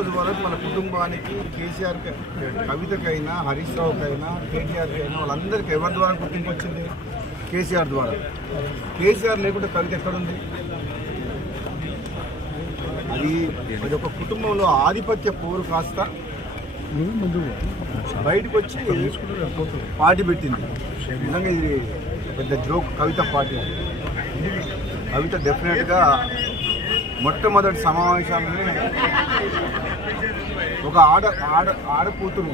రోజు వరకు మన కుటుంబానికి కేసీఆర్కి, కవితకైనా, హరీష్ రావుకైనా, కేటీఆర్కైనా వాళ్ళందరికీ ఎవరి ద్వారా గుర్తింపు వచ్చింది? కేసీఆర్ ద్వారా. కేసీఆర్ లేకుంటే కవిత ఎక్కడుంది? అది ఒక కుటుంబంలో ఆధిపత్య పోరు కాస్త బయటకు వచ్చి పార్టీ పెట్టింది. నిజంగా ఇది పెద్ద జోక్. కవిత పార్టీ కవిత డెఫినెట్గా మొట్టమొదటి సమావేశాలని ఒక ఆడకూతురు,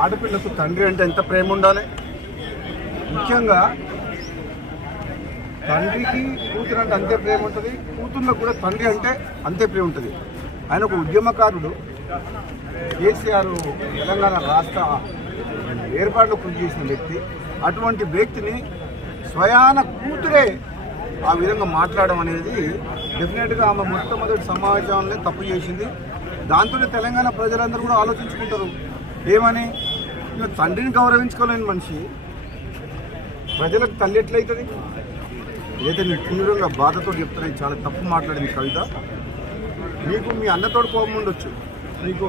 ఆడపిల్లకు తండ్రి అంటే ఎంత ప్రేమ ఉండాలి. ముఖ్యంగా తండ్రికి కూతురు అంటే అంతే ప్రేమ ఉంటుంది, కూతుర్లకు కూడా తండ్రి అంటే అంతే ప్రేమ ఉంటుంది. ఆయన ఒక ఉద్యమకారుడు. కేసీఆర్ తెలంగాణ రాష్ట్ర ఏర్పాటులో కృషి చేసిన వ్యక్తి. అటువంటి వ్యక్తిని స్వయాన కూతురే ఆ విధంగా మాట్లాడడం అనేది డెఫినెట్గా ఆమె మొట్టమొదటి సమావేశాన్ని తప్పు చేసింది. దాంతోనే తెలంగాణ ప్రజలందరూ కూడా ఆలోచించుకుంటారు ఏమని. తండ్రిని గౌరవించుకోలేని మనిషి ప్రజలకు తల్లి ఎట్లయితుంది? ఏదైతే నేను తీవ్రంగా బాధతో చెప్తున్నా, చాలా తప్పు మాట్లాడింది కవిత. నీకు మీ అన్నతోడు కోపం ఉండొచ్చు, నీకు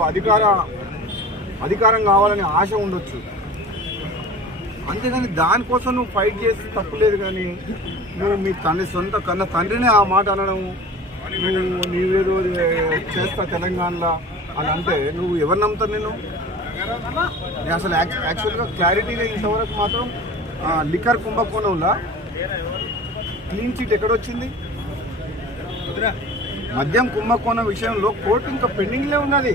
అధికారం కావాలని ఆశ ఉండొచ్చు, అంతేగాని దానికోసం నువ్వు ఫైట్ చేసి తప్పులేదు. కానీ నువ్వు మీ సొంత కన్న తండ్రినే ఆ మాట అనడం, నీవేదో చేస్తా తెలంగాణలో అని అంటే నువ్వు ఎవరు నమ్ముతావు? నేను అసలు యాక్చువల్గా క్లారిటీగా ఇంతవరకు మాత్రం లిక్కర్ కుంభకోణంలో క్లీన్ చిట్ ఎక్కడొచ్చింది? మద్యం కుంభకోణం విషయంలో కోర్టు ఇంకా పెండింగ్లే ఉన్నది.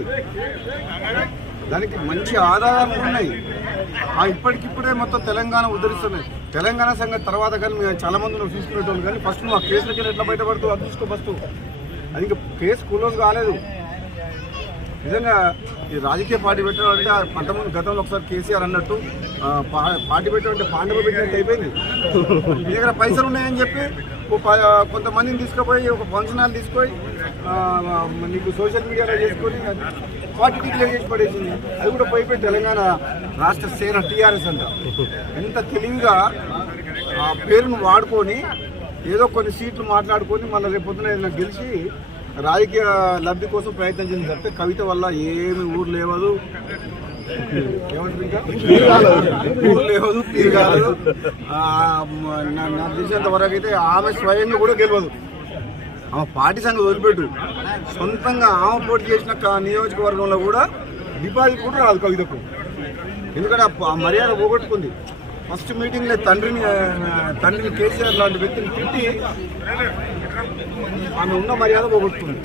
దానికి మంచి ఆధారాలు ఉన్నాయి. ఇప్పటికిప్పుడే మొత్తం తెలంగాణ ఉద్ధరిస్తున్నాయి. తెలంగాణ సంగతి తర్వాత కానీ మేము చాలా మంది నువ్వు తీసుకునేటోళ్ళు. కానీ ఫస్ట్ నువ్వు ఆ కేసులకి ఎట్లా బయటపడుతూ అది చూసుకో ఫస్ట్. అది ఇంకా కేసు క్లోజ్ కాలేదు. నిజంగా ఈ రాజకీయ పార్టీ పెట్టడం అంటే అంతకుముందు గతంలో ఒకసారి కేసీఆర్ అన్నట్టు పార్టీ పెట్టడం అంటే పాండవ పెట్టినట్టు అయిపోయింది. మీ దగ్గర పైసలు ఉన్నాయని చెప్పి కొంతమందిని తీసుకుపోయి ఒక ఫంక్షన్ హాల్ తీసుకొని నీకు సోషల్ మీడియాలో చేసుకొని పార్టీ డిక్లేర్ చేసి పడేసింది. అది కూడా పోయిపోయి తెలంగాణ రాష్ట్ర సేన టీఆర్ఎస్ అంట. ఎంత తెలివిగా ఆ పేరును వాడుకొని ఏదో కొన్ని సీట్లు మాట్లాడుకొని మళ్ళీ రేపొద్దున ఏదైనా గెలిచి రాజకీయ లబ్ధి కోసం ప్రయత్నం చేసింది తప్పితే కవిత వల్ల ఏమి ఊరు లేవదు, ఊరు లేవదు, తిరగాలదు. నాకు తెలిసినంత వరకు అయితే ఆమె స్వయంగా కూడా గెలవదు. ఆమె పార్టీ సంగతి వదిలిపెట్టు, సొంతంగా ఆమె పోటీ చేసిన నియోజకవర్గంలో కూడా డిపాజిట్ కూడా రాదు కవితకు. ఎందుకంటే ఆ మర్యాద పోగొట్టుకుంది. ఫస్ట్ మీటింగ్లో తండ్రిని కేసీఆర్ లాంటి వ్యక్తిని తిట్టి ఆమె ఉన్న మర్యాద పోగొట్టుకుంది.